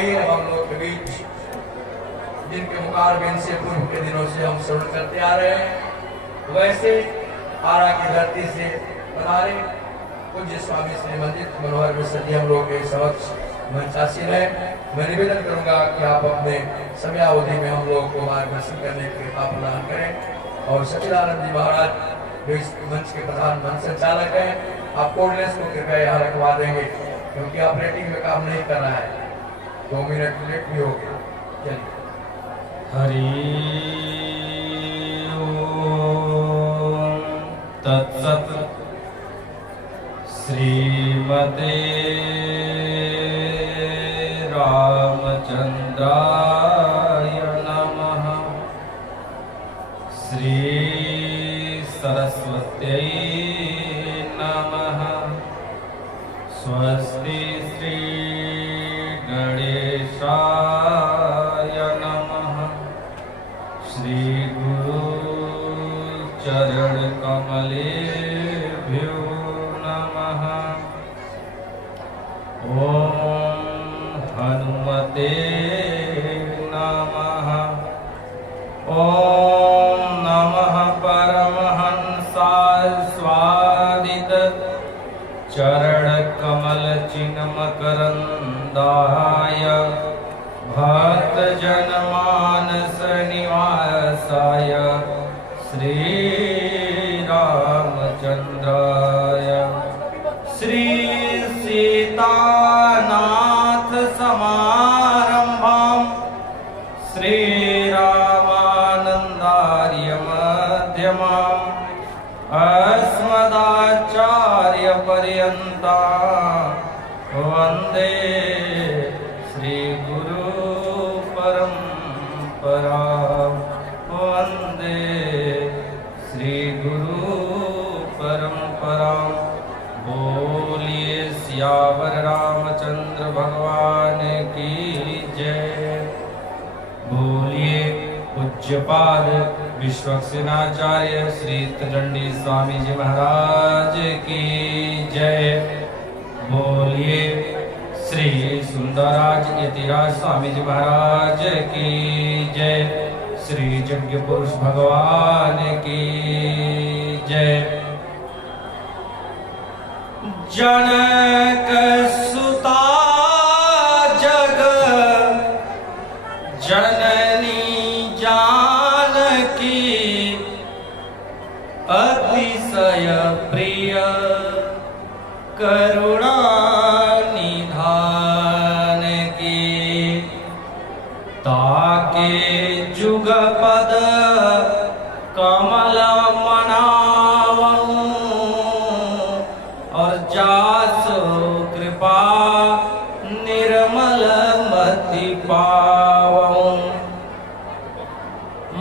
आइए अब हम लोग के बीच जिनके मुकाबले से पूर्व के दिनों से हम श्रवण करते आ रहे हैं, वैसे आरा की धरती से पधारे पूज्य स्वामी श्री मंदिर मनोहर मिश्र हम लोग के समक्ष मंचासीन है। मैं निवेदन करूंगा कि आप अपने समय अवधि में हम लोग को मार्गदर्शन करने के कृपा प्रदान करें। और सच्चिदानंद जी महाराज जो इस मंच के प्रधान मंच संचालक हैं, आप कोर्डलेस को कृपया यहाँ रखवा देंगे क्योंकि ऑपरेटिंग में काम नहीं कर रहा है। 2 मिनट लेट भी हो गया। चलिए। हरि ओम तत्सत्। श्रीमते रामचंद्राय नमः। श्री सरस्वत्यै नमः। स्वस्ति श्री गणेशाय नमः। श्री गुरु चरण कमलेभ्यो नमः। ओम हनुमते नमः। ओम नमः परमहंसाय स्वादित चरण कमल चिन्मकरंदाय भक्त जनमानस निवासाय श्री रामचंद्राय श्री सीतानाथ समारंभां श्री रामानंदार्य मध्यमाम् अस्मदाचार्य पर्यन्ता वंदे श्री गुरु परंपरा। वंदे श्री गुरु परंपरा। बोलिए सियावर रामचंद्र भगवान की जय। बोलिए पूज्यपाद विश्वक्सेनाचार्य श्री त्रिदंडी स्वामी जी महाराज की जय। बोलिए श्री सुंदरराज यतिराज स्वामी जी महाराज की जय। श्री यज्ञ पुरुष भगवान की जय। जनक सुता जग जननी जानकी अतिशय प्रिय करुणा निधान की। ताके जुगपद कमल मनावऊं और जासो कृपा निर्मल मति पावऊं।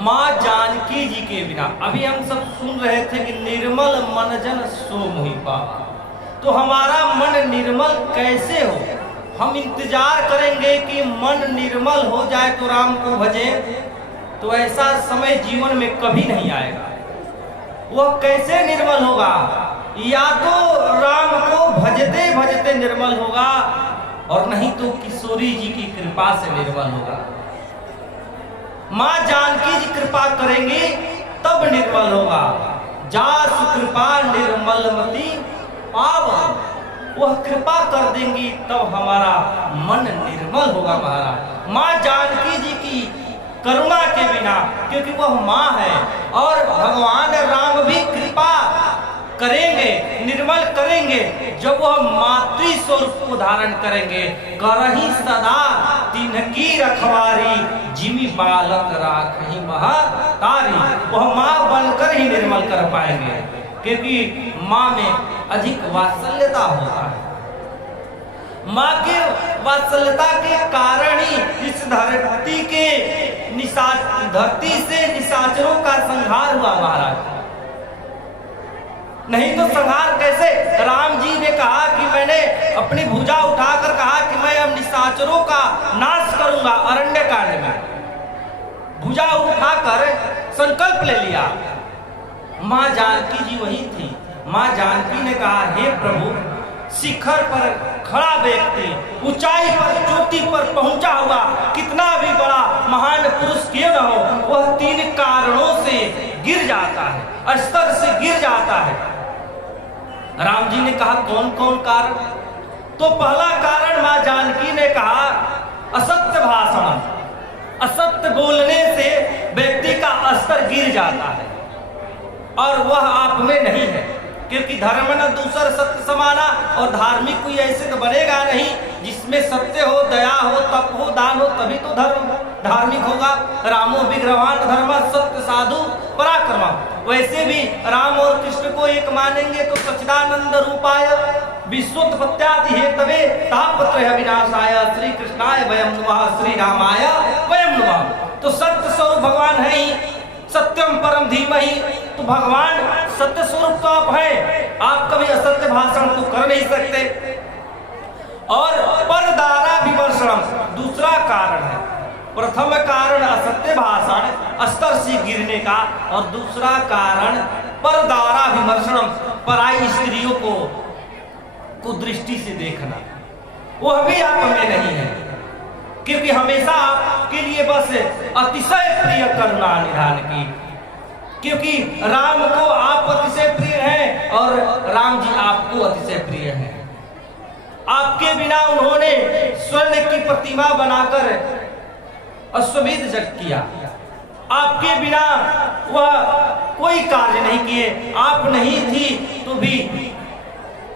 माँ जानकी जी के बिना अभी हम सब सुन रहे थे कि निर्मल मन जन सो मोहि पावा। तो हमारा मन निर्मल कैसे हो? हम इंतजार करेंगे कि मन निर्मल हो जाए तो राम को भजें, तो ऐसा समय जीवन में कभी नहीं आएगा। वह कैसे निर्मल होगा? या तो राम को भजते भजते निर्मल होगा और नहीं तो किशोरी जी की कृपा से निर्मल होगा। माँ जानकी जी कृपा करेंगी तब निर्मल होगा। जासु कृपा निर्मलमति पावन। वह कृपा कर देंगी तब हमारा मन निर्मल होगा महाराज। माँ जानकी जी की करुणा के बिना, क्योंकि वह माँ है और भगवान राम भी कृपा करेंगे, निर्मल करेंगे जब वह मातृ स्वरूप को धारण करेंगे। करही सदा तिनकी रखवारी जिमि बालक राखहि महतारी। वह माँ बनकर ही निर्मल कर पाएंगे क्योंकि माँ में अधिक वात्सल्यता होता है। माँ के वात्सल्यता के कारण ही इस धरती से निशाचरों का संहार हुआ महाराज। नहीं तो संहार कैसे? राम जी ने कहा कि मैंने अपनी भुजा उठाकर कहा कि मैं अब निशाचरों का नाश करूंगा। अरण्य कांड में भुजा उठाकर संकल्प ले लिया। माँ जानकी जी वही थी। माँ जानकी ने कहा, हे प्रभु, शिखर पर खड़ा व्यक्ति ऊंचाई पर चोटी पर पहुंचा हुआ कितना भी बड़ा महान पुरुष क्यों न हो, वह 3 कारणों से गिर जाता है, स्तर से गिर जाता है। राम जी ने कहा कौन कौन कारण? तो पहला कारण मां जानकी ने कहा असत्य भाषण। असत्य बोलने से व्यक्ति का स्तर गिर जाता है और वह आप में नहीं है, क्योंकि धर्म न दूसर सत्य समाना, और धार्मिक कोई ऐसे तो बनेगा नहीं जिसमें सत्य हो, दया हो, तप हो, दान हो, तभी तो धर्म धार्मिक होगा। रामो विग्रहान धर्म सत्य साधु पराक्रम। वैसे भी राम और कृष्ण को एक मानेंगे तो सच्चिदानंद रूपाय विश्वोत्पत्त्यादि हेतवे तापत्रय विनाशाय श्री कृष्णाय वयं नमः श्री रामाय वयं नमः। तो सत्य स्वरूप भगवान है ही, सत्यम परम धीमहि। तो भगवान सत्य स्वरूप तो आप हैं, आप कभी असत्य भाषण तो कर नहीं सकते। और परदारा विमर्शनम दूसरा कारण है। प्रथम कारण असत्य भाषण स्तर से गिरने का, और दूसरा कारण परदारा विमर्शनम पराई स्त्रियों को कुदृष्टि से देखना, वह भी आप में नहीं है, क्योंकि हमेशा आपके लिए बस अतिशय प्रिय करुणा निधान की, क्योंकि राम को आप अतिशय प्रिय हैं और राम जी आपको अतिशय प्रिय हैं। आपके बिना उन्होंने स्वर्ण की प्रतिमा बनाकर अश्वमेध यज्ञ किया, आपके बिना वह कोई कार्य नहीं किए। आप नहीं थी तो भी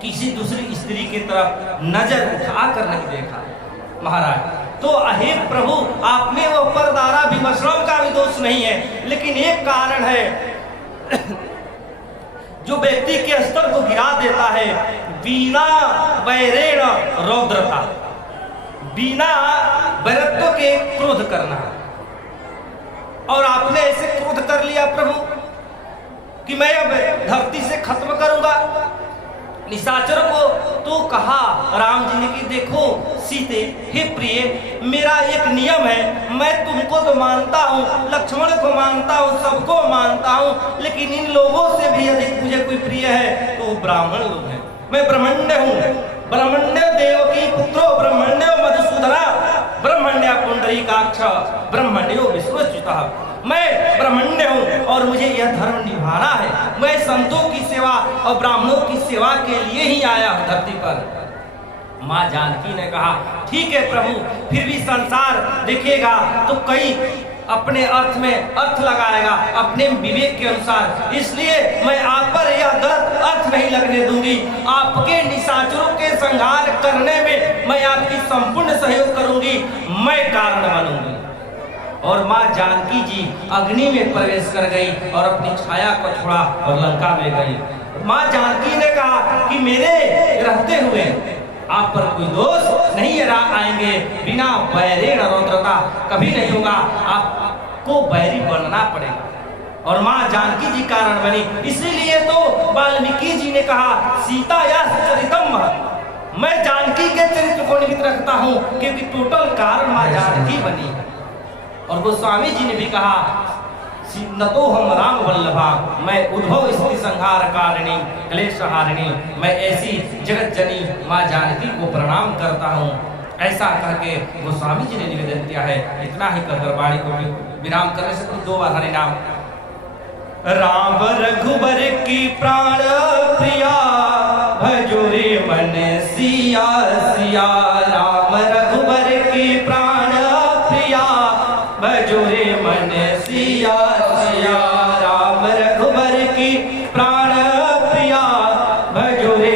किसी दूसरी स्त्री की तरफ नजर उठाकर नहीं देखा महाराज। तो हे प्रभु, आप में वो परदारा विमर्शनों का भी दोष नहीं है, लेकिन एक कारण है जो व्यक्ति के स्तर को गिरा देता है, बिना वैरेण रौद्रता, बिना वैरत्व के क्रोध करना। और आपने ऐसे क्रोध कर लिया प्रभु कि मैं अब धरती से खत्म करूंगा निशाचर को। तो कहा राम जी ने कि देखो सीते, हे प्रिय, मेरा एक नियम है, मैं तुमको तो मानता हूँ, लक्ष्मण को मानता हूँ, सबको मानता हूँ, लेकिन इन लोगों से भी अधिक मुझे कोई प्रिय है तो ब्राह्मण लोग हैं। मैं ब्रह्मण्य हूँ, ब्रह्मण्य देवकी पुत्रो ब्रह्मण्य मधुसूदना ब्रह्मण्य पुंडरीकाक्ष ब्रह्मण्यो विश्वच्युतः। मैं ब्रह्मण्य हूँ और मुझे यह धर्म निभाना है। मैं संतों की सेवा और ब्राह्मणों की सेवा के लिए ही आया हूँ धरती पर। माँ जानकी ने कहा ठीक है प्रभु, फिर भी संसार देखेगा तो कई अपने अर्थ में अर्थ लगाएगा अपने विवेक के अनुसार, इसलिए मैं आप पर यह गलत अर्थ नहीं लगने दूंगी। आपके निशाचरों के संहार करने में मैं आपकी संपूर्ण सहयोग करूंगी, मैं कारण बनूंगी। और माँ जानकी जी अग्नि में प्रवेश कर गई और अपनी छाया को छोड़ा और लंका में गई। माँ जानकी ने कहा कि मेरे रहते हुए आप पर कोई दोष नहीं आएंगे, बिना बैरेण रौद्रता कभी नहीं होगा, आपको बैरी बनना पड़ेगा। और माँ जानकी जी कारण बनी, इसीलिए तो वाल्मीकि जी ने कहा सीता या चरितम, मैं जानकी के चरित्र को निमित्त रखता हूँ, क्योंकि टोटल कारण माँ जानकी बनी है। और गोस्वामी जी ने भी कहा न तो हम राम वल्लभा, मैं उद्भव स्थिति संहार कारिणी क्लेश हारिणी, मैं ऐसी जगत जनी माँ जानकी को प्रणाम करता हूँ। ऐसा करके गोस्वामी जी ने निवेदन किया है। इतना ही कहकर वाणी को विराम करने से कुछ 2 बार हरि नाम। राम रघुबर की प्राण प्रिया भजो रे मन सिया सिया, राम रघुबर की प्राण प्रिया भजो रे मन सिया सिया, राम रघुबर की प्राण प्रिया भजो रे